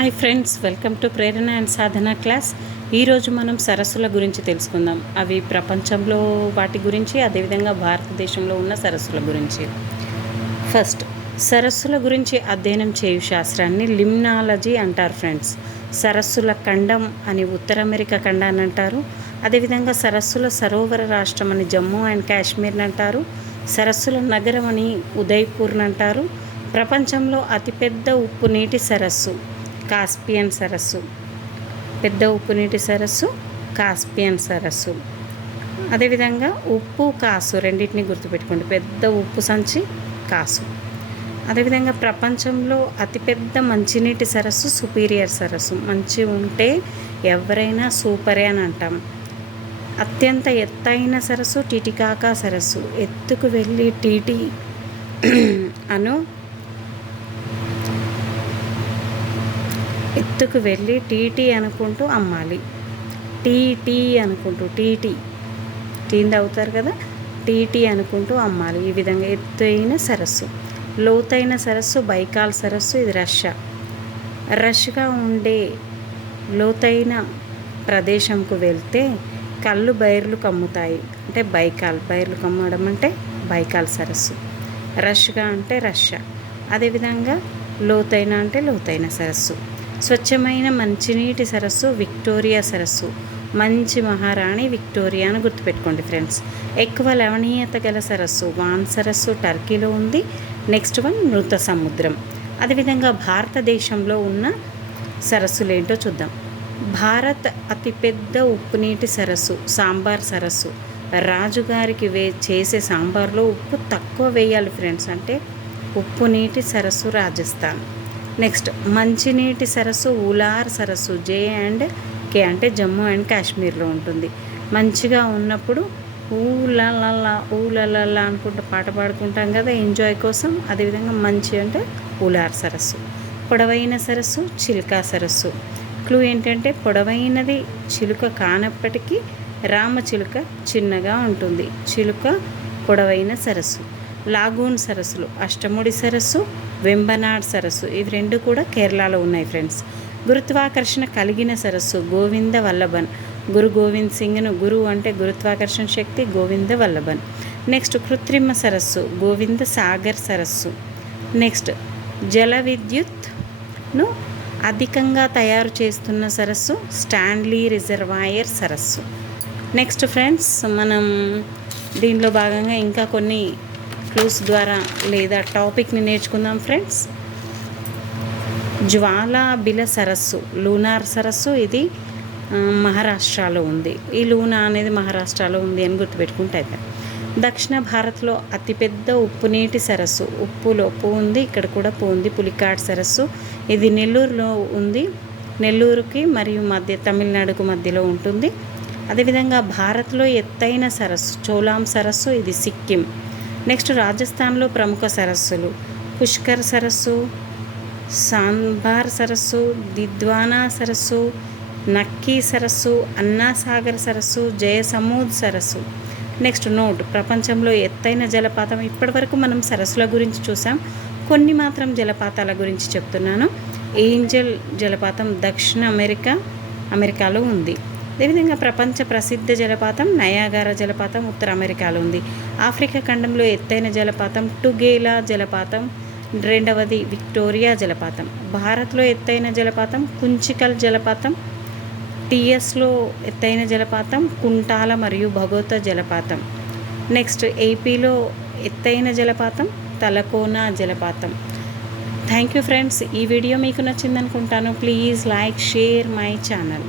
Hi friends, welcome to Prerana and Sadhana class. ఈరోజు మనం సరస్సుల గురించి తెలుసుకుందాం. అవి ప్రపంచంలో వాటి గురించి, అదేవిధంగా భారతదేశంలో ఉన్న సరస్సుల గురించి. ఫస్ట్, సరస్సుల గురించి అధ్యయనం చేయు శాస్త్రాన్ని లిమ్నాలజీ అంటారు ఫ్రెండ్స్. సరస్సుల ఖండం అని ఉత్తర అమెరికా ఖండాన్ని అంటారు. అదేవిధంగా సరస్సుల సరోవర రాష్ట్రం అని జమ్మూ అండ్ కాశ్మీర్ని అంటారు. సరస్సుల నగరం అని ఉదయ్పూర్ని అంటారు. ప్రపంచంలో అతిపెద్ద ఉప్పు నీటి సరస్సు కాస్పియన్ సరస్సు. పెద్ద ఉప్పు నీటి సరస్సు కాస్పియన్ సరస్సు. అదేవిధంగా ఉప్పు కాసు రెండింటిని గుర్తుపెట్టుకోండి. పెద్ద ఉప్పు సంచి కాసు. అదేవిధంగా ప్రపంచంలో అతిపెద్ద మంచినీటి సరస్సు సుపీరియర్ సరస్సు. మంచి ఉంటే ఎవరైనా సూపరే అని అంటాం. అత్యంత ఎత్తైన సరస్సు టిటికాకా సరస్సు. ఎత్తుకు వెళ్ళి టీటీ అనుకుంటూ అమ్మాలి. టీటీ అనుకుంటూ టీంది అవుతారు కదా, టీటీ అనుకుంటూ అమ్మాలి. ఈ విధంగా ఎత్తైన సరస్సు. లోతైన సరస్సు బైకాల్ సరస్సు. ఇది రష్గా ఉండే లోతైన ప్రదేశంకు వెళ్తే కళ్ళు బైర్లు కమ్ముతాయి. అంటే బైర్లు కమ్మడం అంటే బైకాల్ సరస్సు. రష్గా అంటే రష్యా. అదేవిధంగా లోతైన అంటే లోతైన సరస్సు. స్వచ్ఛమైన మంచినీటి సరస్సు విక్టోరియా సరస్సు. మంచి మహారాణి విక్టోరియా అని గుర్తుపెట్టుకోండి ఫ్రెండ్స్. ఎక్కువ లవణీయత గల సరస్సు వాన్ సరస్సు టర్కీలో ఉంది. నెక్స్ట్ వన్ మృత సముద్రం. అదేవిధంగా భారతదేశంలో ఉన్న సరస్సులు ఏంటో చూద్దాం. భారత్ అతిపెద్ద ఉప్పు నీటి సరస్సు సాంబార్ సరస్సు. రాజుగారికి చేసే సాంబార్లో ఉప్పు తక్కువ వేయాలి ఫ్రెండ్స్. అంటే ఉప్పు నీటి సరస్సు రాజస్థాన్. నెక్స్ట్ మంచినీటి సరస్సు ఉలార్ సరస్సు. JK అంటే జమ్మూ అండ్ కాశ్మీర్లో ఉంటుంది. మంచిగా ఉన్నప్పుడు ఊలలలా అనుకుంటూ పాట పాడుకుంటాం కదా ఎంజాయ్ కోసం. అదేవిధంగా మంచి అంటే ఉలార్ సరస్సు. పొడవైన సరస్సు చిల్కా సరస్సు. క్లూ ఏంటంటే పొడవైనది చిలుక కానప్పటికీ రామచిలుక చిన్నగా ఉంటుంది. చిలుక పొడవైన సరస్సు. లాగూన్ సరస్సులు అష్టముడి సరస్సు వెంబనాడ్ సరస్సు. ఇవి రెండు కూడా కేరళలో ఉన్నాయి ఫ్రెండ్స్. గురుత్వాకర్షణ కలిగిన సరస్సు గోవింద వల్లభన్. గురు గోవింద్ సింగ్ను గురు అంటే గురుత్వాకర్షణ శక్తి గోవింద వల్లభన్. నెక్స్ట్ కృత్రిమ సరస్సు గోవింద సాగర్ సరస్సు. నెక్స్ట్ జల విద్యుత్ను అధికంగా తయారు చేస్తున్న సరస్సు స్టాన్లీ రిజర్వాయర్ సరస్సు. నెక్స్ట్ ఫ్రెండ్స్, మనం దీనిలో భాగంగా ఇంకా కొన్ని క్లూస్ ద్వారా లేదా టాపిక్ని నేర్చుకుందాం ఫ్రెండ్స్. జ్వాలాబిల సరస్సు లూనార్ సరస్సు. ఇది మహారాష్ట్రలో ఉంది. ఈ లూనా అనేది మహారాష్ట్రలో ఉంది అని గుర్తుపెట్టుకుంటే అయిపోయింది. దక్షిణ భారత్లో అతిపెద్ద ఉప్పు నీటి సరస్సు. ఉప్పులో ఉప్పు ఉంది, ఇక్కడ కూడా ఉప్పు ఉంది. పులికాట్ సరస్సు. ఇది నెల్లూరులో ఉంది. నెల్లూరుకి మరియు తమిళనాడుకు మధ్యలో ఉంటుంది. అదేవిధంగా భారత్లో ఎత్తైన సరస్సు చోలాం సరస్సు. ఇది సిక్కిం. నెక్స్ట్ రాజస్థాన్లో ప్రముఖ సరస్సులు పుష్కర్ సరస్సు, సాంబార్ సరస్సు, దిద్వానా సరస్సు, నక్కీ సరస్సు, అన్నాసాగర్ సరస్సు, జయసమూద్ సరస్సు. నెక్స్ట్ నోట్, ప్రపంచంలో ఎత్తైన జలపాతం. ఇప్పటివరకు మనం సరస్సుల గురించి చూసాం. కొన్ని మాత్రం జలపాతాల గురించి చెప్తున్నాను. ఏంజల్ జలపాతం దక్షిణ అమెరికాలో ఉంది. అదేవిధంగా ప్రపంచ ప్రసిద్ధ జలపాతం నయాగారా జలపాతం ఉత్తర అమెరికాలో ఉంది. ఆఫ్రికా ఖండంలో ఎత్తైన జలపాతం టుగేలా జలపాతం. రెండవది విక్టోరియా జలపాతం. భారత్లో ఎత్తైన జలపాతం కుంచికల్ జలపాతం. TSలో ఎత్తైన జలపాతం కుంటాల మరియు భగోతా జలపాతం. నెక్స్ట్ ఏపీలో ఎత్తైన జలపాతం తలకోనా జలపాతం. Thank you friends. ఈ వీడియో మీకు నచ్చిందనుకుంటాను. Please like share my channel.